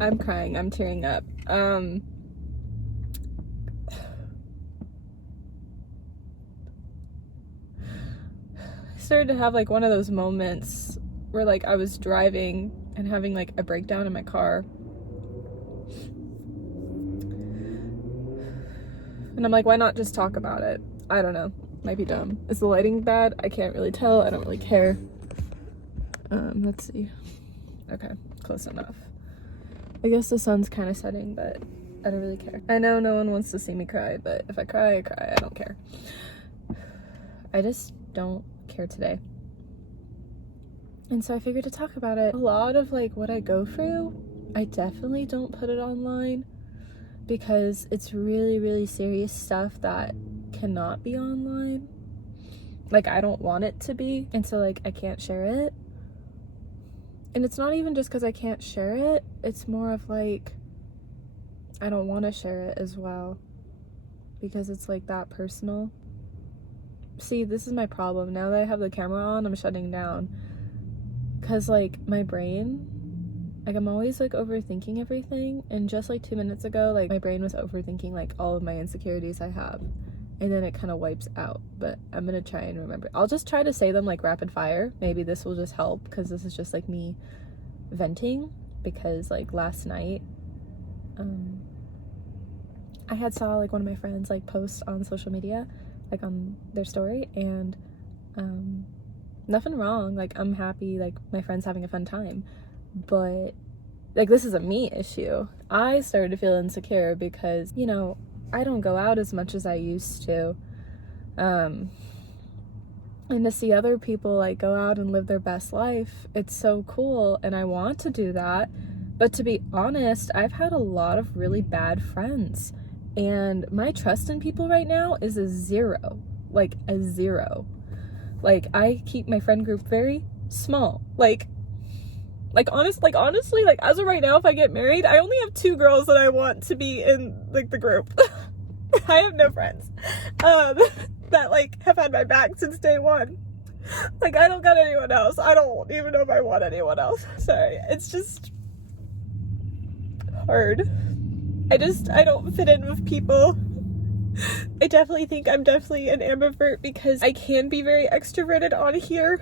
I'm crying. I'm tearing up. I started to have like one of those moments where like I was driving and having like a breakdown in my car. And I'm like, why not just talk about it? I don't know. Might be dumb. Is the lighting bad? I can't really tell. I don't really care. Let's see. Okay, close enough. I guess the sun's kind of setting, but I don't really care. I know no one wants to see me cry, but if I cry, I cry. I don't care. I just don't care today. And so I figured to talk about it. A lot of like what I go through, I definitely don't put it online because it's really, really serious stuff that cannot be online. Like, I don't want it to be, and so like I can't share it. And it's not even just because I can't share it, it's more of like I don't want to share it as well because it's like that personal. See, this is my problem. Now that I have the camera on, I'm shutting down because like my brain, like I'm always like overthinking everything, and just like 2 minutes ago, like my brain was overthinking like all of my insecurities I have, and then it kind of wipes out. But I'm gonna try and remember. I'll just try to say them like rapid fire. Maybe this will just help because this is just like me venting. Because like last night I saw like one of my friends like post on social media, like on their story, and nothing wrong, like I'm happy, like my friend's having a fun time, but like this is a me issue. I started to feel insecure because, you know, I don't go out as much as I used to, and to see other people like go out and live their best life, it's so cool, and I want to do that. But to be honest, I've had a lot of really bad friends, and my trust in people right now is a zero. Like a zero. Like I keep my friend group very small. Like honestly, like as of right now, if I get married, I only have 2 girls that I want to be in like the group. I have no friends that like have had my back since day one. Like I don't got anyone else. I don't even know if I want anyone else. Sorry, it's just hard. I don't fit in with people. I definitely think I'm definitely an ambivert because I can be very extroverted on here,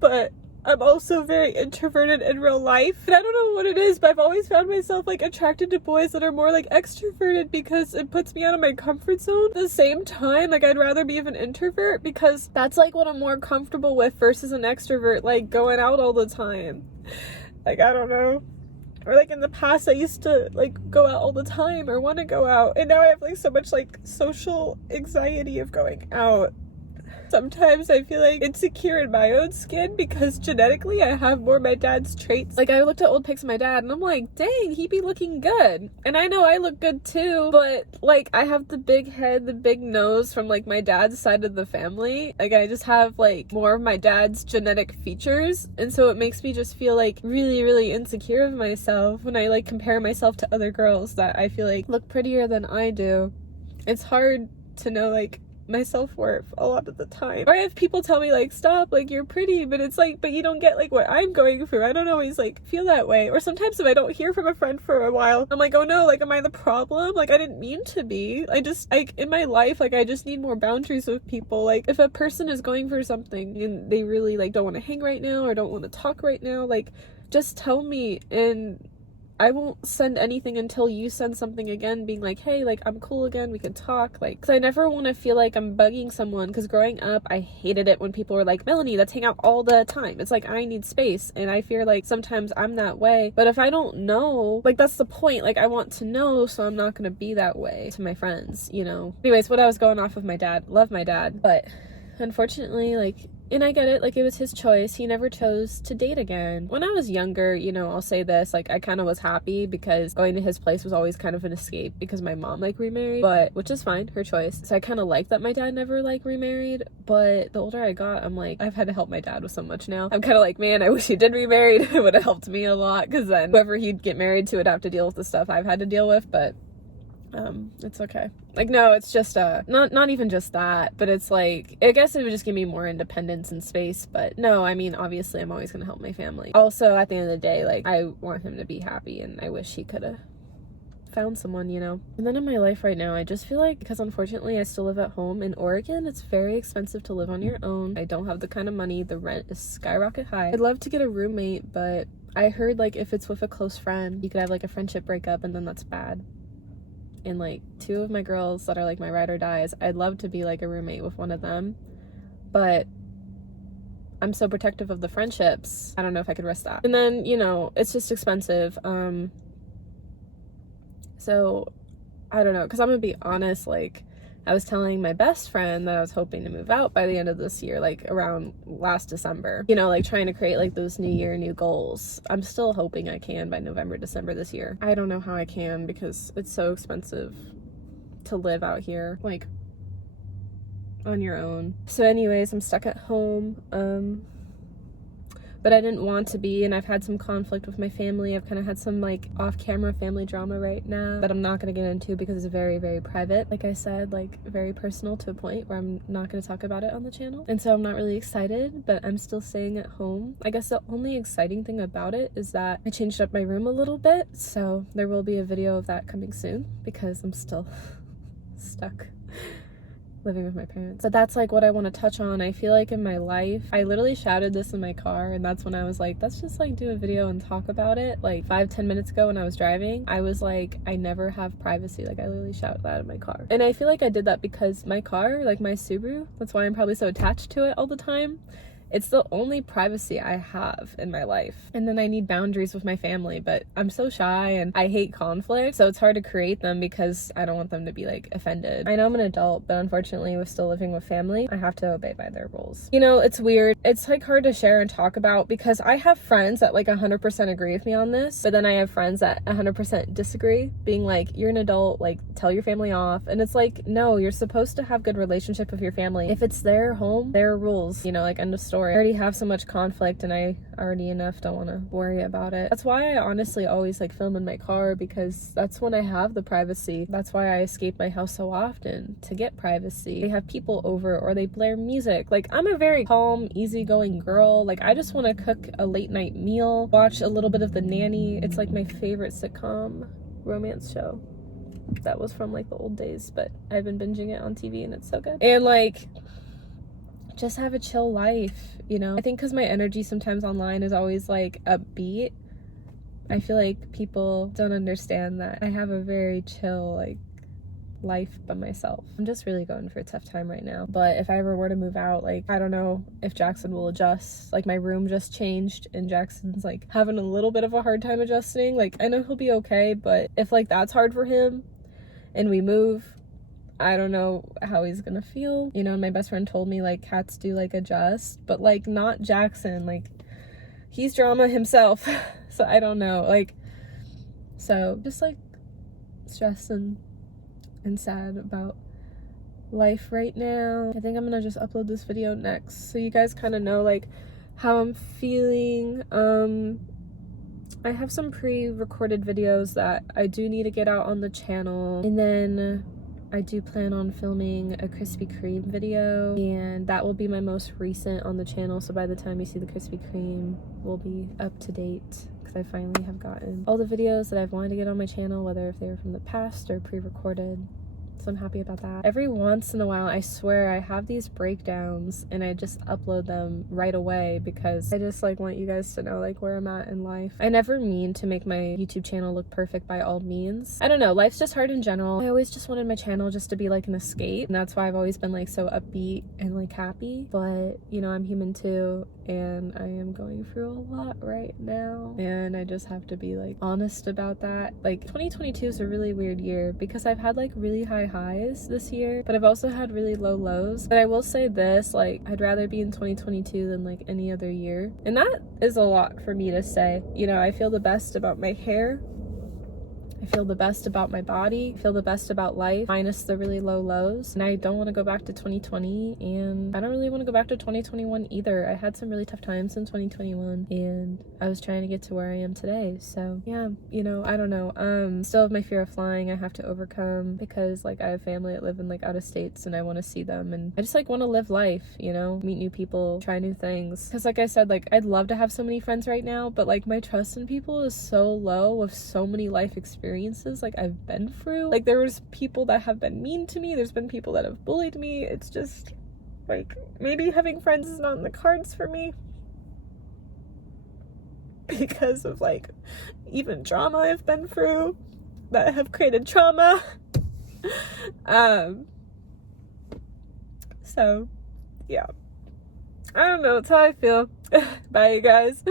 but I'm also very introverted in real life. And I don't know what it is, but I've always found myself like attracted to boys that are more like extroverted because it puts me out of my comfort zone. At the same time, like I'd rather be of an introvert because that's like what I'm more comfortable with versus an extrovert, like going out all the time. Like, I don't know. Or like in the past I used to like go out all the time or want to go out, and now I have like so much like social anxiety of going out. Sometimes I feel like insecure in my own skin because genetically I have more of my dad's traits. Like I looked at old pics of my dad and I'm like, dang, he be looking good. And I know I look good too, but like I have the big head, the big nose from like my dad's side of the family. Like I just have like more of my dad's genetic features. And so it makes me just feel like really, really insecure of myself when I like compare myself to other girls that I feel like look prettier than I do. It's hard to know like my self-worth a lot of the time. Or if people tell me like, stop, like you're pretty, but it's like, but you don't get like what I'm going through. I don't always like feel that way. Or sometimes if I don't hear from a friend for a while, I'm like, oh no, like am I the problem? Like I didn't mean to be. I just like in my life, like I just need more boundaries with people. Like if a person is going for something and they really like don't want to hang right now or don't want to talk right now, like just tell me, and I won't send anything until you send something again being like, hey, like I'm cool again, we can talk. Like, because I never want to feel like I'm bugging someone, because growing up I hated it when people were like, Melanie, let's hang out all the time. It's like I need space, and I fear like sometimes I'm that way. But if I don't know, like that's the point, like I want to know, so I'm not gonna be that way to my friends, you know. Anyways, what I was going off with my dad, love my dad, but unfortunately, like, and I get it, like it was his choice. He never chose to date again. When I was younger, you know, I'll say this, like I kind of was happy because going to his place was always kind of an escape because my mom like remarried, but which is fine, her choice. So I kind of like that my dad never like remarried. But the older I got, I'm like, I've had to help my dad with so much now. I'm kind of like, man, I wish he did remarried. It would have helped me a lot, because then whoever he'd get married to would have to deal with the stuff I've had to deal with. But It's okay. Like, no, it's just not even just that, but it's like, I guess it would just give me more independence and space. But no, I mean, obviously I'm always gonna help my family. Also, at the end of the day, like, I want him to be happy, and I wish he could have found someone, you know. And then in my life right now, I just feel like, because unfortunately I still live at home in Oregon, it's very expensive to live on your own. I don't have the kind of money. The rent is skyrocket high. I'd love to get a roommate, but I heard like if it's with a close friend, you could have like a friendship breakup, and then that's bad. And like 2 of my girls that are like my ride or dies, I'd love to be like a roommate with one of them, but I'm so protective of the friendships, I don't know if I could risk that. And then, you know, it's just expensive. So I don't know, because I'm gonna be honest, like, I was telling my best friend that I was hoping to move out by the end of this year, like around last December, you know, like trying to create like those new year, new goals. I'm still hoping I can by November, December this year. I don't know how I can, because it's so expensive to live out here, like on your own. So anyways, I'm stuck at home, but I didn't want to be, and I've had some conflict with my family. I've kind of had some like off-camera family drama right now that I'm not going to get into because it's very, very private. Like I said, like very personal to a point where I'm not going to talk about it on the channel. And so I'm not really excited, but I'm still staying at home. I guess the only exciting thing about it is that I changed up my room a little bit, so there will be a video of that coming soon because I'm still stuck living with my parents. But that's like what I want to touch on. I feel like in my life, I literally shouted this in my car, and that's when I was like, let's just like do a video and talk about it. Like 5-10 minutes ago when I was driving, I was like, I never have privacy. Like I literally shouted that in my car. And I feel like I did that because my car, like my Subaru, that's why I'm probably so attached to it all the time. It's the only privacy I have in my life. And then I need boundaries with my family, but I'm so shy and I hate conflict, so it's hard to create them because I don't want them to be like offended. I know I'm an adult, but unfortunately with still living with family, I have to obey by their rules. You know, it's weird. It's like hard to share and talk about because I have friends that like 100% agree with me on this, but then I have friends that 100% disagree, being like, you're an adult, like tell your family off. And it's like, no, you're supposed to have good relationship with your family. If it's their home, their rules, you know, like end of story. I already have so much conflict and I already enough don't want to worry about it. That's why I honestly always like film in my car, because that's when I have the privacy. That's why I escape my house so often, to get privacy. They have people over or they blare music. Like I'm a very calm, easygoing girl. Like I just want to cook a late night meal, watch a little bit of The Nanny. It's like my favorite sitcom romance show. That was from like the old days, but I've been binging it on TV and it's so good. And like just have a chill life, you know? I think because my energy sometimes online is always like upbeat, I feel like people don't understand that I have a very chill like life by myself. I'm just really going for a tough time right now, but if I ever were to move out, like I don't know if Jackson will adjust. Like my room just changed and Jackson's like having a little bit of a hard time adjusting. Like I know he'll be okay, but if like that's hard for him and we move, I don't know how he's gonna feel. You know, my best friend told me like cats do like adjust, but like not Jackson. Like he's drama himself. So I don't know, like, so just like stressed and sad about life right now. I think I'm gonna just upload this video next so you guys kind of know like how I'm feeling. I have some pre-recorded videos that I do need to get out on the channel, and then I do plan on filming a Krispy Kreme video, and that will be my most recent on the channel, so by the time you see the Krispy Kreme, we'll be up to date, because I finally have gotten all the videos that I've wanted to get on my channel, whether if they were from the past or pre-recorded. So I'm happy about that. Every once in a while, I swear, I have these breakdowns and I just upload them right away because I just like want you guys to know like where I'm at in life. I never mean to make my YouTube channel look perfect by all means. I don't know, life's just hard in general. I always just wanted my channel just to be like an escape, and that's why I've always been like so upbeat and like happy. But you know, I'm human too, and I am going through a lot right now, and I just have to be like honest about that. Like 2022 is a really weird year because I've had like really high highs this year, but I've also had really low lows. But I will say this, like I'd rather be in 2022 than like any other year, and that is a lot for me to say. You know, I feel the best about my hair. I feel the best about my body. I feel the best about life, minus the really low lows. And I don't want to go back to 2020, and I don't really want to go back to 2021 either. I had some really tough times in 2021, and I was trying to get to where I am today. So yeah, you know, I don't know. Still have my fear of flying I have to overcome, because like I have family that live in like out of states, and I want to see them, and I just like want to live life, you know, meet new people, try new things. Because like I said, like I'd love to have so many friends right now, but like my trust in people is so low with so many life experiences like I've been through. Like there was people that have been mean to me, there's been people that have bullied me. It's just like maybe having friends is not in the cards for me, because of like even drama I've been through that have created trauma. So yeah, I don't know, it's how I feel. Bye, you guys.